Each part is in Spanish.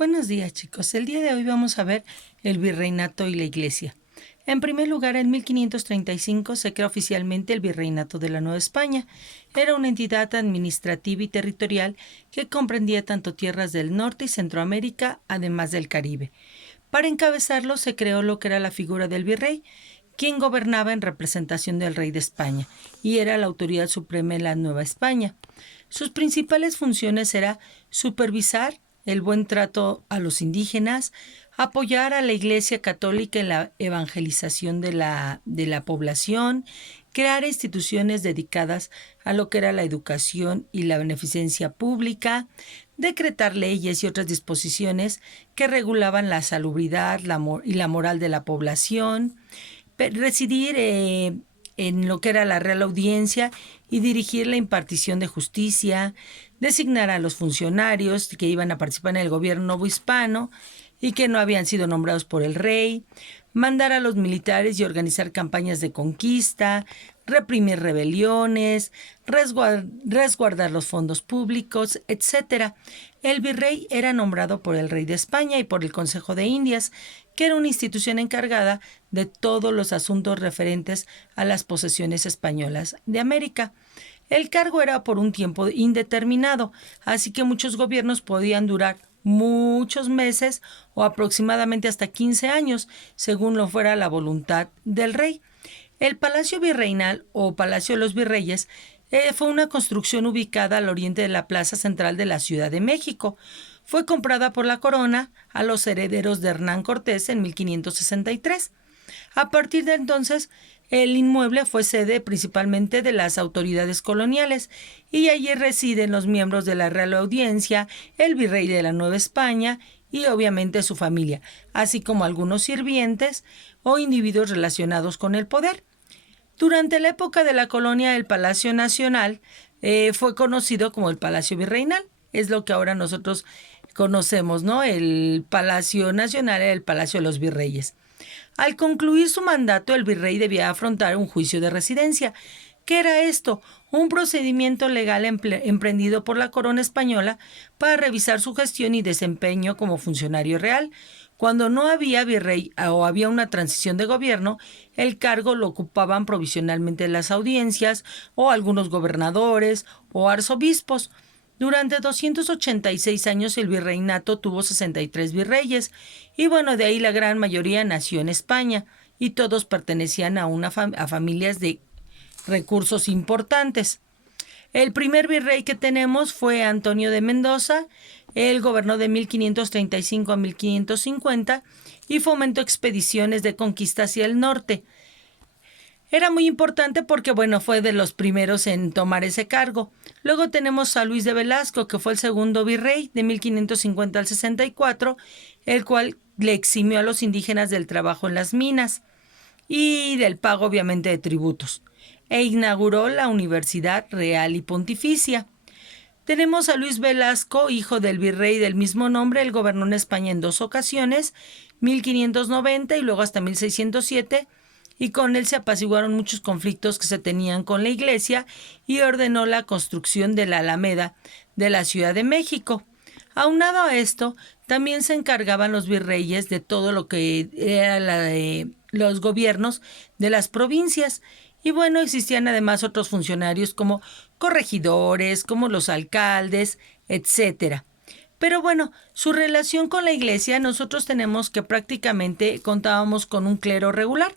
Buenos días, chicos. El día de hoy vamos a ver el virreinato y la iglesia. En primer lugar, en 1535 se crea oficialmente el Virreinato de la Nueva España. Era una entidad administrativa y territorial que comprendía tanto tierras del norte y Centroamérica, además del Caribe. Para encabezarlo se creó lo que era la figura del virrey, quien gobernaba en representación del rey de España y era la autoridad suprema en la Nueva España. Sus principales funciones eran supervisar el buen trato a los indígenas, apoyar a la Iglesia Católica en la evangelización de la población, crear instituciones dedicadas a lo que era la educación y la beneficencia pública, decretar leyes y otras disposiciones que regulaban la salubridad y la moral de la población, residir en lo que era la Real Audiencia y dirigir la impartición de justicia, designar a los funcionarios que iban a participar en el gobierno novohispano y que no habían sido nombrados por el rey, mandar a los militares y organizar campañas de conquista, reprimir rebeliones, resguardar los fondos públicos, etc. El virrey era nombrado por el rey de España y por el Consejo de Indias, que era una institución encargada de todos los asuntos referentes a las posesiones españolas de América. El cargo era por un tiempo indeterminado, así que muchos gobiernos podían durar muchos meses o aproximadamente hasta 15 años, según lo fuera la voluntad del rey. El Palacio Virreinal o Palacio de los Virreyes fue una construcción ubicada al oriente de la plaza central de la Ciudad de México. Fue comprada por la corona a los herederos de Hernán Cortés en 1563. A partir de entonces, el inmueble fue sede principalmente de las autoridades coloniales y allí residen los miembros de la Real Audiencia, el virrey de la Nueva España y obviamente su familia, así como algunos sirvientes o individuos relacionados con el poder. Durante la época de la colonia, el Palacio Nacional fue conocido como el Palacio Virreinal. Es lo que ahora nosotros conocemos, ¿no? El Palacio Nacional era el Palacio de los Virreyes. Al concluir su mandato, el virrey debía afrontar un juicio de residencia. ¿Qué era esto? Un procedimiento legal emprendido por la corona española para revisar su gestión y desempeño como funcionario real. Cuando no había virrey o había una transición de gobierno, el cargo lo ocupaban provisionalmente las audiencias o algunos gobernadores o arzobispos. Durante 286 años el virreinato tuvo 63 virreyes y de ahí la gran mayoría nació en España y todos pertenecían a familias de recursos importantes. El primer virrey que tenemos fue Antonio de Mendoza. Él gobernó de 1535 a 1550 y fomentó expediciones de conquista hacia el norte. Era muy importante porque, fue de los primeros en tomar ese cargo. Luego tenemos a Luis de Velasco, que fue el segundo virrey de 1550 al 64, el cual le eximió a los indígenas del trabajo en las minas y del pago, obviamente, de tributos, e inauguró la Universidad Real y Pontificia. Tenemos a Luis Velasco, hijo del virrey del mismo nombre. Él gobernó en España en 2 ocasiones, 1590 y luego hasta 1607, y con él se apaciguaron muchos conflictos que se tenían con la iglesia y ordenó la construcción de la Alameda de la Ciudad de México. Aunado a esto, también se encargaban los virreyes de todo lo que era los gobiernos de las provincias. Y existían además otros funcionarios como corregidores, como los alcaldes, etcétera. Pero su relación con la iglesia, nosotros tenemos que prácticamente contábamos con un clero regular.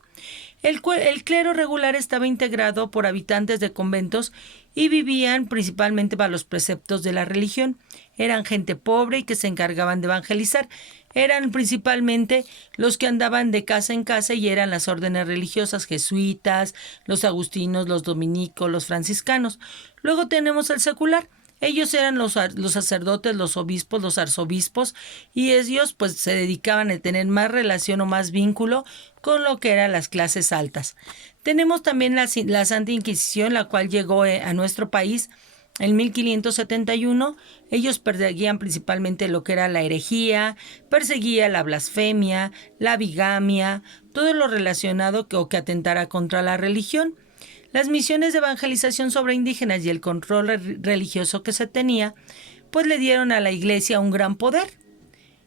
El clero regular estaba integrado por habitantes de conventos y vivían principalmente para los preceptos de la religión. Eran gente pobre y que se encargaban de evangelizar. Eran principalmente los que andaban de casa en casa y eran las órdenes religiosas jesuitas, los agustinos, los dominicos, los franciscanos. Luego tenemos el secular. Ellos eran los sacerdotes, los obispos, los arzobispos, y ellos se dedicaban a tener más relación o más vínculo con lo que eran las clases altas. Tenemos también la Santa Inquisición, la cual llegó a nuestro país en 1571. Ellos perseguían principalmente lo que era la herejía, perseguía la blasfemia, la bigamia, todo lo relacionado que atentara contra la religión. Las misiones de evangelización sobre indígenas y el control religioso que se tenía, le dieron a la iglesia un gran poder.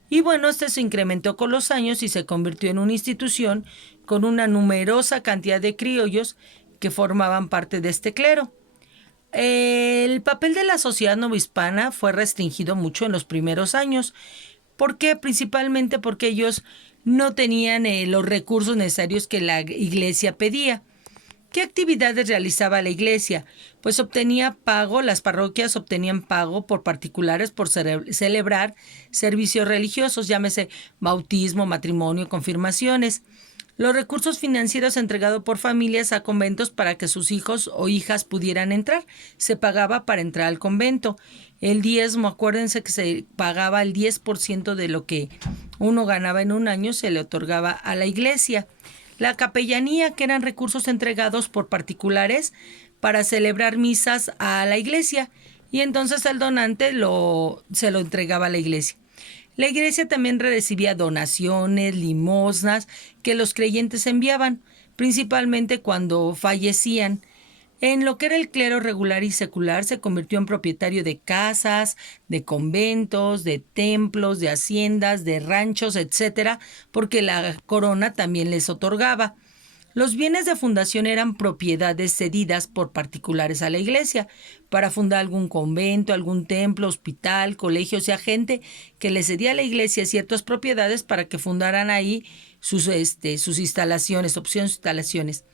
Y bueno, este se incrementó con los años y se convirtió en una institución con una numerosa cantidad de criollos que formaban parte de este clero. El papel de la sociedad novohispana fue restringido mucho en los primeros años. ¿Por qué? Principalmente porque ellos no tenían los recursos necesarios que la iglesia pedía. ¿Qué actividades realizaba la iglesia? Pues obtenía pago, las parroquias obtenían pago por particulares por celebrar servicios religiosos, llámese bautismo, matrimonio, confirmaciones. Los recursos financieros entregados por familias a conventos para que sus hijos o hijas pudieran entrar. Se pagaba para entrar al convento. El diezmo, acuérdense que se pagaba el 10% de lo que uno ganaba en un año, se le otorgaba a la iglesia. La capellanía, que eran recursos entregados por particulares para celebrar misas a la iglesia, y entonces el donante se lo entregaba a la iglesia. La iglesia también recibía donaciones, limosnas que los creyentes enviaban, principalmente cuando fallecían. En lo que era el clero regular y secular se convirtió en propietario de casas, de conventos, de templos, de haciendas, de ranchos, etcétera, porque la corona también les otorgaba. Los bienes de fundación eran propiedades cedidas por particulares a la iglesia para fundar algún convento, algún templo, hospital, colegio, o sea, gente que le cedía a la iglesia ciertas propiedades para que fundaran ahí sus instalaciones, opciones instalaciones.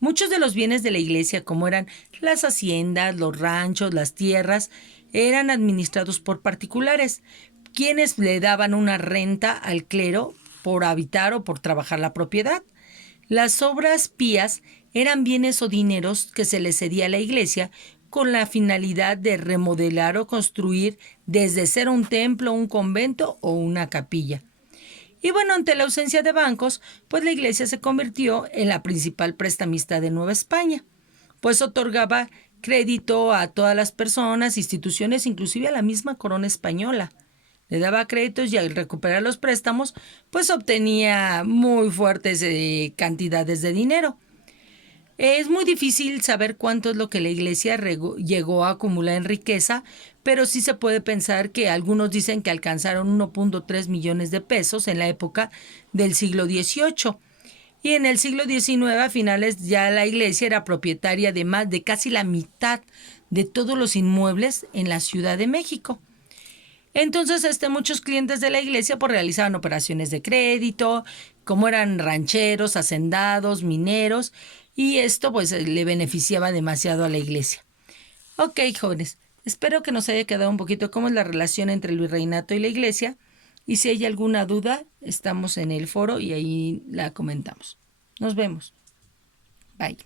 Muchos de los bienes de la iglesia, como eran las haciendas, los ranchos, las tierras, eran administrados por particulares, quienes le daban una renta al clero por habitar o por trabajar la propiedad. Las obras pías eran bienes o dineros que se le cedía a la iglesia con la finalidad de remodelar o construir desde cero un templo, un convento o una capilla. Y bueno, ante la ausencia de bancos, pues la iglesia se convirtió en la principal prestamista de Nueva España, pues otorgaba crédito a todas las personas, instituciones, inclusive a la misma corona española. Le daba créditos y al recuperar los préstamos, pues obtenía muy fuertes cantidades de dinero. Es muy difícil saber cuánto es lo que la iglesia llegó a acumular en riqueza, pero sí se puede pensar que algunos dicen que alcanzaron 1.3 millones de pesos en la época del siglo XVIII. Y en el siglo XIX, a finales, ya la iglesia era propietaria de más de casi la mitad de todos los inmuebles en la Ciudad de México. Entonces, muchos clientes de la iglesia pues realizaban operaciones de crédito, como eran rancheros, hacendados, mineros, y esto pues le beneficiaba demasiado a la iglesia. Ok, jóvenes, espero que nos haya quedado un poquito cómo es la relación entre el virreinato y la iglesia, y si hay alguna duda, estamos en el foro y ahí la comentamos. Nos vemos. Bye.